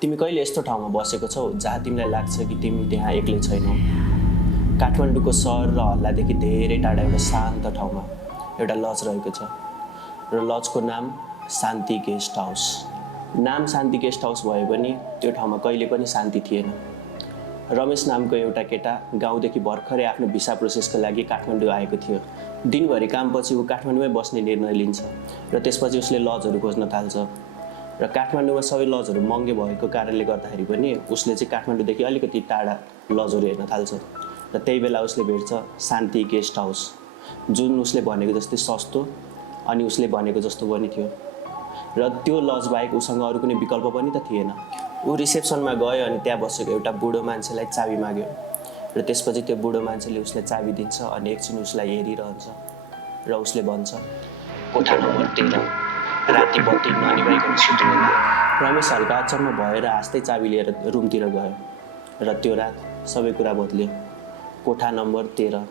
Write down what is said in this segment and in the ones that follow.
तिमी कहिले यस्तो ठाउँमा बसेको छौ जहाँ तिमीलाई लाग्छ कि तिमी त्यहाँ एक्लै छैनौ? काठमाडौँको सहर र हल्लादेखि धेरै टाढा एउटा शान्त ठाउँमा एउटा लज रहेको छ र लजको नाम शान्ति गेस्ट हाउस। नाम शान्ति गेस्ट हाउस भए पनि त्यो ठाउँमा कहिले पनि शान्ति थिएन। रमेश नामको एउटा केटा गाउँदेखि भर्खरै आफ्नो भिसा प्रोसेसको लागि काठमाडौँ आएको थियो। दिनभरि कामपछि ऊ काठमाडौँमै बस्ने निर्णय लिन्छ र त्यसपछि उसले लजहरू खोज्न थाल्छ र काठमाडौँमा सबै लजहरू महँगो भएको कारणले गर्दाखेरि पनि उसले चाहिँ काठमाडौँदेखि अलिकति टाढा लजहरू हेर्न थाल्छ र त्यही बेला उसले भेट्छ शान्ति गेस्ट हाउस, जुन उसले भनेको जस्तै सस्तो अनि उसले भनेको जस्तो पनि थियो र त्यो लज बाहेक उसँग अरू कुनै विकल्प पनि त थिएन। ऊ रिसेप्सनमा गयो अनि त्यहाँ बसेको एउटा बुढो मान्छेलाई चाबी माग्यो र त्यसपछि त्यो बुढो मान्छेले उसले चाबी दिन्छ अनि एकछिन उसलाई हेरिरहन्छ र उसले भन्छ, कोठा नम्बर 13, राति बत्ती ननिभाइकन सुत्नु। रमेश हल्का अचम्म भएर हाँस्दै चाबी लिएर रुमतिर गयो र त्यो रात सबै कुरा बदल्यो। कोठा नम्बर 13,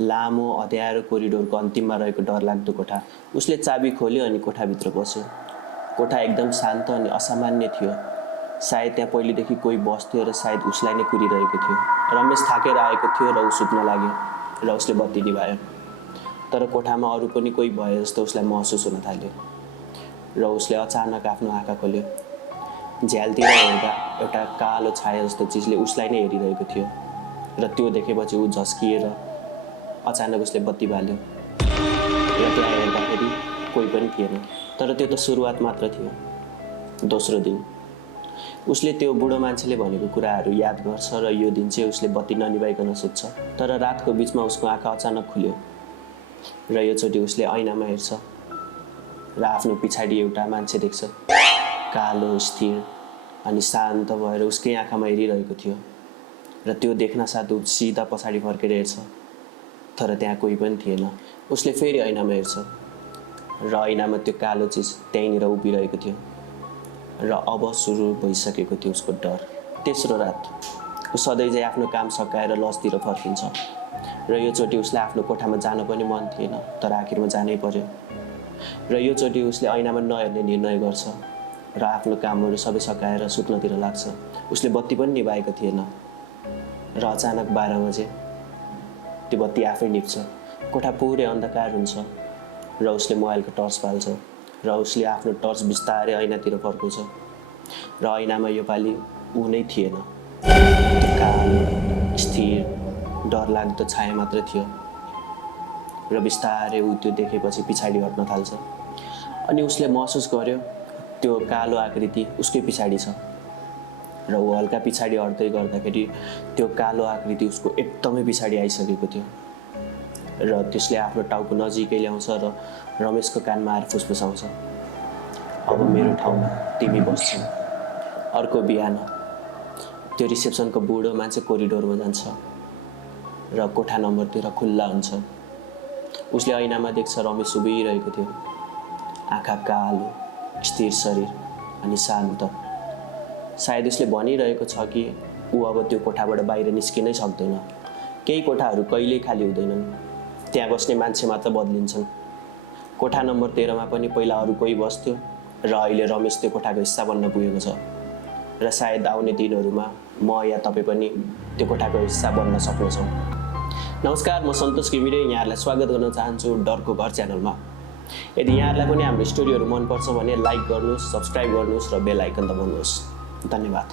लामो अँध्यारो कोरिडोरको अन्तिममा रहेको डरलाग्दो कोठा। उसले चाबी खोल्यो अनि कोठाभित्र पस्यो। कोठा एकदम शान्त अनि असामान्य थियो। सायद त्यहाँ पहिलेदेखि कोही बस्थ्यो र सायद उसलाई नै कुरिरहेको थियो। रमेश थाकेर आएको थियो र ऊ सुत्न लाग्यो र उसले बत्ती निभायो। तर कोठामा अरू पनि कोही भए जस्तो उसलाई महसुस हुन थाल्यो र उसले अचानक आफ्नो आँखा खोल्यो। झ्यालतिर हेर्दा एउटा कालो छाया जस्तो चिजले उसलाई नै हेरिरहेको थियो र त्यो देखेपछि ऊ झस्किएर अचानक उसले बत्ती बाल्यो र त्यहाँ हेर्दाखेरि कोही पनि थिएन। तर त्यो त सुरुवात मात्र थियो। दोस्रो दिन उसले त्यो बुढो मान्छेले भनेको कुराहरू याद गर्छ र यो दिन चाहिँ उसले बत्ती ननिभाइकन सुत्छ। तर रातको बिचमा उसको आँखा अचानक खुल्यो र योचोटि उसले ऐनामा हेर्छ र आफ्नो पछाडि एउटा मान्छे देख्छ, कालो, स्थिर अनि शान्त भएर उसकै आँखामा हेरिरहेको थियो र त्यो देख्न साथ ऊ सिधा पछाडि फर्केर हेर्छ तर त्यहाँ कोही पनि थिएन। उसले फेरि ऐनामा हेर्छ र ऐनामा त्यो कालो चिज त्यहीँनिर उभिरहेको थियो र अब सुरु भइसकेको थियो उसको डर। तेस्रो रात ऊ सधैँ चाहिँ आफ्नो काम सकाएर लजतिर फर्किन्छ र योचोटि उसले आफ्नो कोठामा जान पनि मन थिएन तर आखिरमा जानै पर्यो र योचोटि उसले ऐनामा नहेर्ने निर्णय गर्छ र आफ्नो कामहरू सबै सकाएर सुत्नतिर लाग्छ। उसले बत्ती पनि निभाएको थिएन र अचानक 12 बजे त्यो बत्ती आफै निप्छ। कोठा पुरै अन्धकार हुन्छ र उसले मोबाइलको टर्च बाल्छ र उसले आफ्नो टर्च बिस्तारै ऐनातिर फर्काउँछ र ऐनामा योपालि ऊ नै थिएन। त्यो कालो, स्थिर, डरलाग्दो छाया मात्र थियो र बिस्तारै ऊ त्यो देखेपछि पछाडि हट्न थाल्छ अनि उसले महसुस गर्यो त्यो कालो आकृति उसकै पछाडि छ र ऊ हल्का पछाडि हट्दै गर्दाखेरि त्यो कालो आकृति उसको एकदमै पछाडि आइसकेको थियो र त्यसले आफ्नो टाउको नजिकै ल्याउँछ र रमेशको कानमा आएर फुसफुसाउँछ, अब मेरो ठाउँमा तिमी बस्छौ। अर्को बिहान त्यो रिसेप्सनको बुढो मान्छे कोरिडोरमा जान्छ र कोठा नम्बर 13 खुल्ला हुन्छ। उसले ऐनामा देख्छ रमेश उभिरहेको थियो, आँखा कालो, स्थिर शरीर अनि शान्त। सायद उसले भनिरहेको छ कि ऊ अब त्यो कोठाबाट बाहिर निस्किनै सक्दैन। केही कोठाहरू कहिल्यै खाली हुँदैनन्, त्यहाँ बस्ने मान्छे मात्र बदलिन्छन्। कोठा नम्बर 13 मा पनि पहिला अरू कोही बस्थ्यो र अहिले रमेश त्यो कोठाको हिस्सा बन्न पुगेको छ र सायद आउने दिनहरूमा म या तपाईँ पनि त्यो कोठाको हिस्सा बन्न सक्नेछौँ। नमस्कार, म सन्तोष घिमिरे यहाँहरूलाई स्वागत गर्न चाहन्छु डरको घर च्यानलमा। यदि यहाँहरूलाई पनि हाम्रो स्टोरीहरू मनपर्छ भने लाइक गर्नुहोस्, सब्सक्राइब गर्नुहोस् र बेल आइकन दबाउनुहोस्। धन्यवाद।